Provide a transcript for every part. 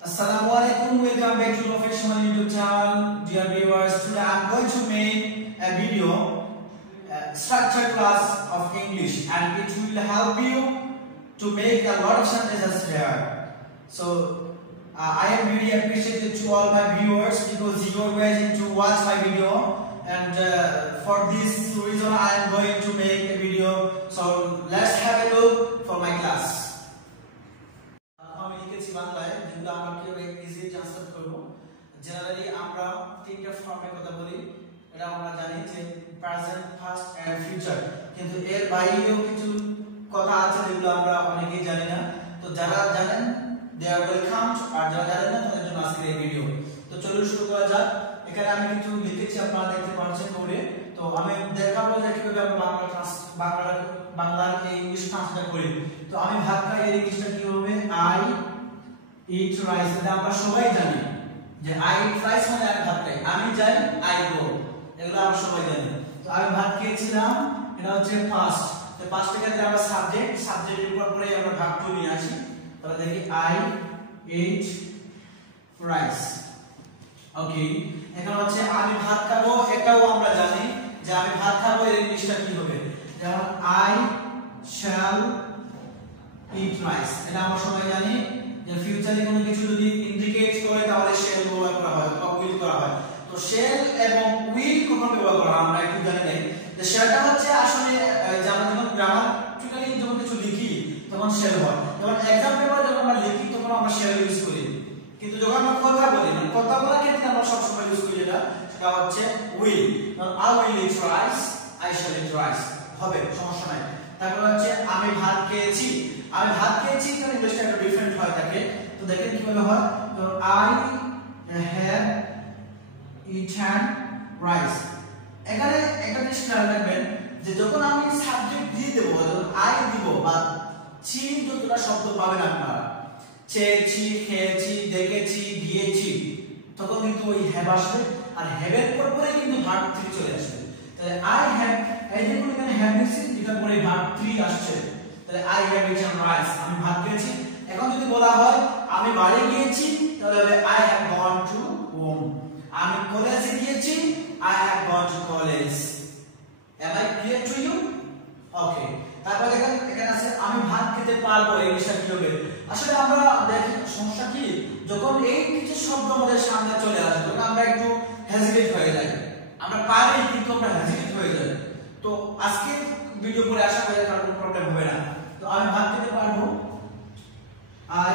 Assalamualaikum, welcome back to Rafique Sumon YouTube channel. Dear viewers, today I am going to make a video, structured class of English, and it will help you to make a lot of sentences here. So I am really appreciative to all my viewers because you are waiting to watch my video, and for this reason I am going to make a video. So let's have a look for my class. Generally, আমরা তিনটা ফর্মের কথা বলি, এটা আমরা জানি যে present, past and future, কিন্তু এর বাইরেও কিছু কথা আছে যেগুলো আমরা অনেকেই জানি না। তো যারা জানেন দে আর ওয়েলকাম, আর যারা জানেন না তাদের জন্য আজকের এই ভিডিও। তো চলুন শুরু করা যাক। এখানে আমি কিছু লিখেছি, আপনারা দেখতে পাচ্ছেন বোর্ডে। তো আমি দেখাবো যে কিভাবে আমরা বাংলার ইংলিশ ট্রান্সলেট করি। তো আমি ভাত খাই এর ইংলিশটা কি হবে? I eat rice. এটা আমরা সবাই জানি যে আই ইট রাইস মানে আমি ভাত খাই, আমি যাই আই গো, এগুলো আমরা সবাই জানি। তো আমি ভাত খেয়েছিলাম, এটা হচ্ছে পাস্ট। তো পাস্টের ক্ষেত্রে আমরা সাবজেক্টের উপর পরে আমরা ভার্ব নিয়ে আসি। তাহলে দেখি আই ইট রাইস। ওকে, এখন হচ্ছে আমি ভাত খাবো, এটাও আমরা জানি যে আমি ভাত খাবো এর ইংলিশটা কি হবে? যেমন আই শ্যাল ইট রাইস, এটা আমরা সবাই জানি যে ফিউচারে কোনো কিছু যদি ইন্ডিকেট করে তাহলে শেল ব্যবহার করা হয় বা উইল করা হয়। তো শেল এবং উইল কখন ব্যবহার করা হয় আমরা একটু জানি না। যে শেলটা হচ্ছে আসলে আমরা যখন গ্রামাটিক্যালি যখন কিছু লিখি তখন শেল হয়, যেমন এক্সাম পেপারে যখন আমরা লিখি তখন আমরা শেল ইউজ করি, কিন্তু যখন আমরা কথা বলি, মানে কথা বলার ক্ষেত্রে আমরা সবসময় ইউজ করি সেটা হচ্ছে will. I will eat rice, I shall eat rice হবে, সমস্যা নাই। তারপর হচ্ছে আমি ভাত খেয়েছি, আমি ভাত খেয়েছি কারণ ইংলিশটা একটু ডিফারেন্ট হয় থাকে। তো দেখেন কিভাবে হয়। তো আই হ্যাভ ইটেন রাইস। এখানে একটা জিনিস খেয়াল রাখবেন যে যখন আমি সাবজেক্ট দিয়ে দেব, যখন আই দিব বা চি যতটা শব্দ পাবেন আপনারা, চেয়েছি, খেয়েছি, দেখেছি, গিয়েছি, তখন কিন্তু ওই হ্যাভ আসবে, আর হ্যাভের পরে কিন্তু ভার্ব 3 চলে আসবে। তাহলে আই হ্যাভ, এই যে এখানে হ্যাভ দিছি, এটার পরে ভার্ব 3 আসছে। তাহলে আই হ্যাভ ইটেন রাইস, আমি ভাত খেয়েছি। এখন যদি বলা হয় আমি বাড়ি গিয়েছি, তাহলে হবে I have gone to home. আমি কলেজে গিয়েছি, I have gone to college. Am I clear to you? Okay. তারপর এখানে আছে আমি ভাত খেতে পারবো, এই বিষয়টা কি হবে? আসলে আমরা দেখি সমস্যা কি, যখন এই কিছু শব্দ আমাদের সামনে চলে আসে তখন আমরা একটু হেজিটেট হয়ে যাই। আমরা পারি কিন্তু আমরা হেজিটেট হয়ে যাই। তো আজকে ভিডিও করে আশা করি কারণ কোনো প্রবলেম হবে না। তো আমি ভাত খেতে পারবো, I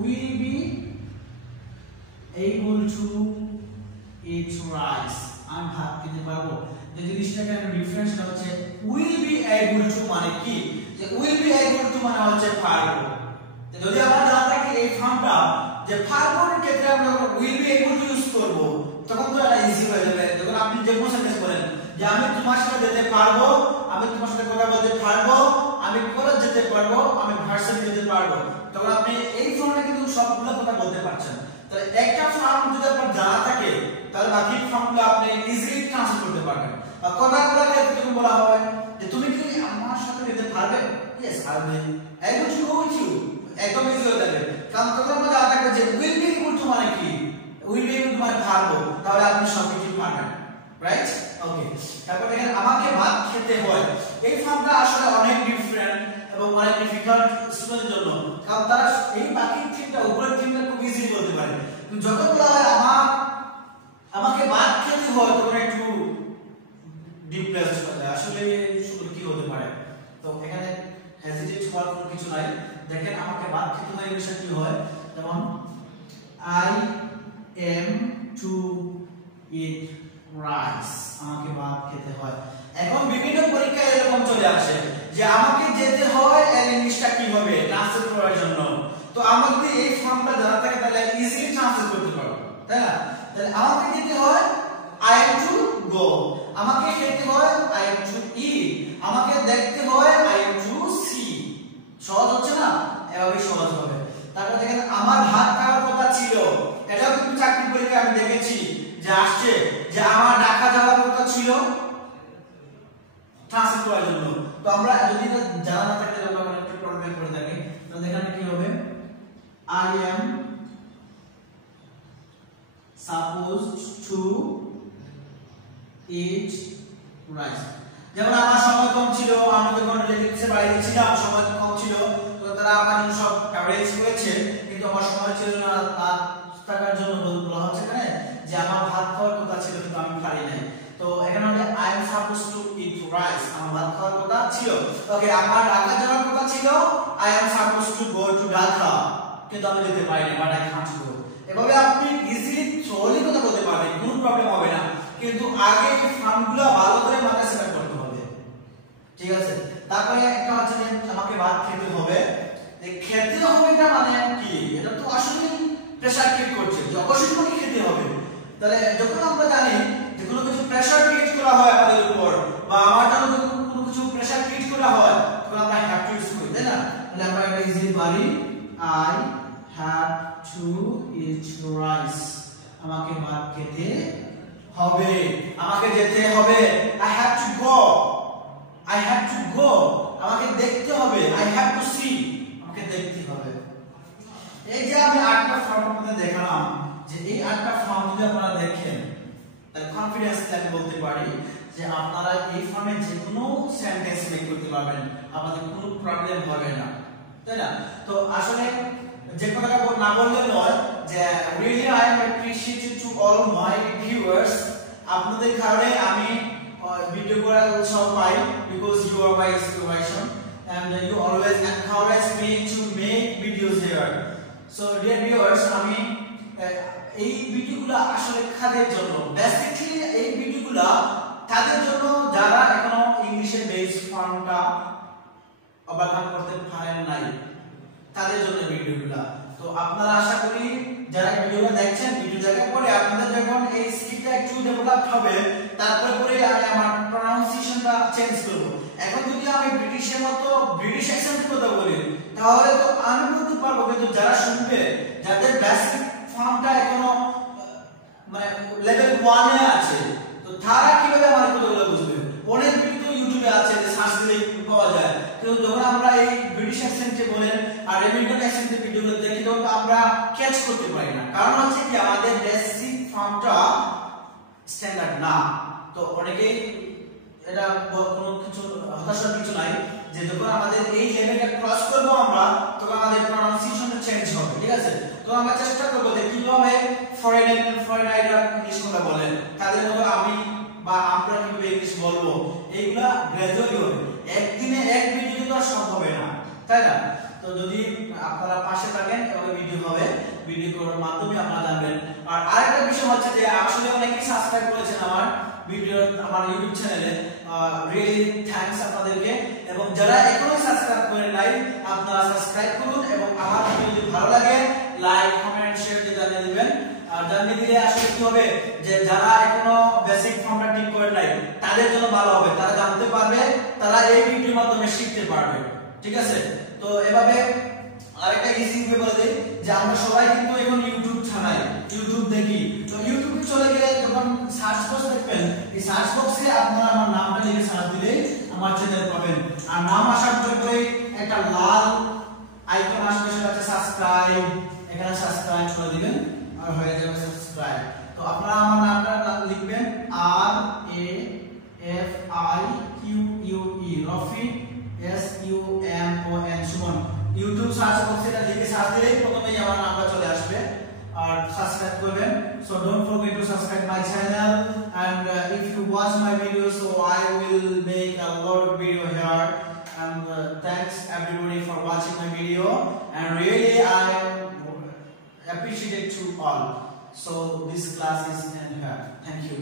will be able to eat rice. আমি ভাত খেতে পারবো। যে জিনিসটাকে একটা ডিফারেন্স হচ্ছে will be able to মানে কি, যে will be able to মানে হচ্ছে পারবো। যদি আমরা জানা থাকি এই ফর্মটা যে পারবোর ক্ষেত্রে আমরা will be able to use করব, তখন তো এটা ইজি হয়ে যাবে। যখন আপনি যে কোনো সেন্টেন্স বলেন যে আমি তোমার সাথে যেতে পারবো, আমি তোমার সাথে কথা বলতে পারবো, আমি কলেজ যেতে পারবো, আমি ভার্সিটি যেতে পারবো, তখন আপনি এই ফর্মে কিন্তু সবগুলো কথা বলতে পারছেন। তাহলে একটা ফর্ম যদি আপনার জানা থাকে তাহলে বাকি ফর্মগুলো আপনি ইজিলি ট্রান্সলেট করতে পারবেন। বা কথা বলার ক্ষেত্রে যখন বলা হয় যে তুমি কি আমার সাথে যেতে পারবে, yes I will able to go with you, একদম ইজি হয়ে যাবে। কারণ তখন আমরা জানা থাকবে যে উইল বি এবল টু মানে কি, উইল বি এবল টু মানে পারবো, তাহলে আপনি সবকিছু পারবেন, রাইট? ওকে। তারপর দেখেন আমাকে ভাত খেতে হয়, এই ফর্মটা আসলে অনেক ডিফারেন্ট এবং অনেক ডিফিকাল্ট স্টুডেন্টের জন্য, কারণ তারা এই বাকি তিনটা উপরের তিনটা খুব ইজিলি বলতে পারে, কিন্তু যখন বলা হয় আমাকে ভাত খেতে হয় তখন একটু ডিপ্রেস হয়ে যায়। আসলে শুধু কি হতে পারে? তো এখানে হেজিটেট হওয়ার কোনো কিছু নাই। দেখেন আমাকে ভাত খেতে হয় এই বিষয় কি হয়, যেমন I am to eat rice, আমাকে ভাত খেতে হয়। এখন বিভিন্ন পরীক্ষায় এরকম চলে আসে যে আমাকে যেতে হয় এর ইংলিশটা কি হবে ট্রান্সলেট করার জন্য। তো আমরা যদি এই ফর্মটা জানা থাকে তাহলে ইজিলি ট্রান্সলেট করতে পারবো, তাই না? তাহলে আমাকে যেতে হয় আই এম টু গো, আমাকে খেতে হয় আই এম টু ইট, আমাকে দেখতে হয় আই এম টু সি। সহজ হচ্ছে না? এভাবেই সহজ হবে। তারপর দেখেন আমার ভাত খাওয়ার কথা ছিল, এটাও কিন্তু চাকরি পরীক্ষায় আমি দেখেছি যে আসছে যে আমার ঢাকা যাওয়ার কথা ছিল ট্রান্সলেট করার জন্য। তো আমরা যদি জানা না থাকে আমরা একটা প্রবলেম করে থাকি, তাহলে এখানে কি হবে I am supposed to eat rice. যেমন আমার সময় কম ছিল, আমি যখন রিলেটিভসের বাড়িতে ছিলাম সময় কম ছিল, তো তারা আমার জন্য সব অ্যারেঞ্জ করেছে, কিন্তু আমার সময় ছিল না, তার টাকার জন্য বলা হচ্ছে এখানে যে আমার ভাত খাওয়ার কথা ছিল কিন্তু আমি পারি নাই। তো এখানে হবে I am supposed to eat rice, আমার ভাত খাওয়ার কথা ছিল। ওকে, আমার ঢাকা যাওয়ার কথা ছিল I am supposed to go to Dhaka, কিন্তু আমি যেতে পারি না, বাট I can't go। এভাবে আপনি ইজিলি থ্রোলি কথা বলতে পারবেন, কোনো প্রবলেম হবে না, কিন্তু আগে এই ফর্মগুলো ভালো করে মাথায় সেট করতে হবে, ঠিক আছে? তারপরে একটা হচ্ছে যে আমাকে ভাত খেতে হবে। এই খেতে হবে এটা মানে কি? এটা তো আসলে প্রেসার ক্রিয়েট করছে যে অবশ্যই আমাকে খেতে হবে। তাহলে যখন আমরা জানি যে কোনো কিছু প্রেসার ক্রিয়েট করা হয় আমাদের উপর, বা আমার জন্য যখন কোনো কিছু প্রেসার ক্রিয়েট করা হয়, তখন আমরা হ্যাভ টু ইউজ করি, তাই না? তাহলে আমরা এটা ইজিলি পারি I have to eat rice, আমাকে ভাত খেতে হবে, আমাকে যেতে হবে। I have to go, I have to go, আমাকে দেখতে হবে। I have to see, আমাকে দেখতে হবে। এই যে আমি আটটা ফর্ম আপনাদের দেখালাম, যে এই আটটা ফর্ম যদি আপনারা দেখেন তাহলে কনফিডেন্সলি আমি বলতে পারি যে আপনারা এই ফর্মে যে কোনো সেন্টেন্স মেক করতে পারবেন, আপনাদের কোনো প্রবলেম হবে না, তাই না? তো আসলে যে কথাটা না বললে নয় যে really I am appreciated to all my viewers, আপনাদের কারণে আমি ভিডিও করার উৎসাহ পাই, because you are my inspiration and you always encourage me to make videos here. So dear viewers, আমি এই ভিডিওগুলো আসলে কাদের জন্য, বেসিক্যালি এই ভিডিওগুলো তাদের জন্য যারা এখনো ইংলিশের বেস ফর্মটা অবগত করতে পারেন নাই, তাদের জন্য ভিডিওগুলো। তো আপনারা আশা করি যারা ভিডিওটা দেখছেন, ভিডিও দেখার পরে আপনাদের যখন এই স্কিলটা একটু ডেভেলপ হবে, তারপরে আমি আমার প্রনাউন্সিয়েশনটা চেঞ্জ করব। এখন যদি আমি ব্রিটিশের মতো ব্রিটিশ অ্যাকসেন্টে কথা বলি, তাহলে তো আমি বলতে পারবো, কিন্তু যারা শুনবে, যাদের বেসিক ফর্মটা এখনো মানে লেভেল 1 এ আছে, তো তারা কিভাবে আমার কথাগুলো বুঝবে? অনেক ভিডিও ইউটিউবে আছে, যে সার্চ দিলে পাওয়া যায়, কিন্তু যখন আমরা এই ব্রিটিশ অ্যাকসেন্টে বলেন আর আমেরিকান অ্যাকসেন্টে ভিডিওগুলো দেখি, তখন আমরা ক্যাচ করতে পারি না। কারণ হচ্ছে কি, আমাদের বেসিক ফর্মটা স্ট্যান্ডার্ড না। তো অনেকেই এটা কোনো কিছু হতাশার কিছু নাই, যে যখন আমাদের এই লেভেলটা ক্রস করব আমরা, তখন আমাদের প্রনাউন্সিয়েশনটা চেঞ্জ হবে, ঠিক আছে? তো আমরা চেষ্টা করব যে কিভাবে ফরেনাররা ইংলিশ কথা বলেন, তাদের মতো আমি বা আমরা কিভাবে ইংলিশ বলবো, এইগুলা গ্রাজুয়ালি হবে। একদিনে এক ভিডিও তো সম্ভব হবে না, তাই না? তো যদি আপনারা পাশে থাকেন, এভাবে ভিডিও হবে, ভিডিও করার মাধ্যমে আপনারা জানবেন। আর আরেকটা বিষয় হচ্ছে যে আসলে অনেকেই সাবস্ক্রাইব করেছেন আমার ভিডিও, আমার ইউটিউব চ্যানেলে, রিয়েলি থ্যাঙ্কস আপনাদেরকে। এবং যারা এখনো সাবস্ক্রাইব করেন নাই, আপনারা সাবস্ক্রাইব করুন, এবং আমার ভিডিও যদি ভালো লাগে লাইক, কমেন্ট, শেয়ার দিয়ে জানিয়ে দিবেন। আর জানিয়ে দিলে আসলে কি হবে, যে যারা এখনো বেসিক ফর্মটা ঠিক করেন নাই, তাদের জন্য ভালো হবে, তারা জানতে পারবে, তারা এই ভিডিওর মাধ্যমে শিখতে পারবে, ঠিক আছে? তো এভাবে আরেকটা ইজি ওয়ে বলে দেই, যে আমরা সবাই কিন্তু এখন ইউটিউব চালাই, ইউটিউব দেখি। তো ইউটিউবে চলে গেলে যখন সার্চ বক্স দেখবেন, এই সার্চ বক্সে আপনারা আমার নামটা লিখে সার্চ দিলে আমার চ্যানেল পাবেন। আর নাম আসার পরে একটা লাল আইকন আসবে, সেটা হচ্ছে সাবস্ক্রাইব, এখানে সাবস্ক্রাইব করে দিবেন আর হয়ে যাবে সাবস্ক্রাইব। তো আপনারা আমার নামটা লিখবেন RAFIQUE, Rafiq SUMON, Suman. YouTube search বক্সে এটা লিখে সার্চ দিলেই প্রথমেই আমার নামটা চলে আসবে, আর সাবস্ক্রাইব করবেন। So don't forget to subscribe my channel, and if you watch my videos, so I will make a lot of video here, and thanks everybody for watching my video, and really I appreciate it to all. So this class is end here. Thank you.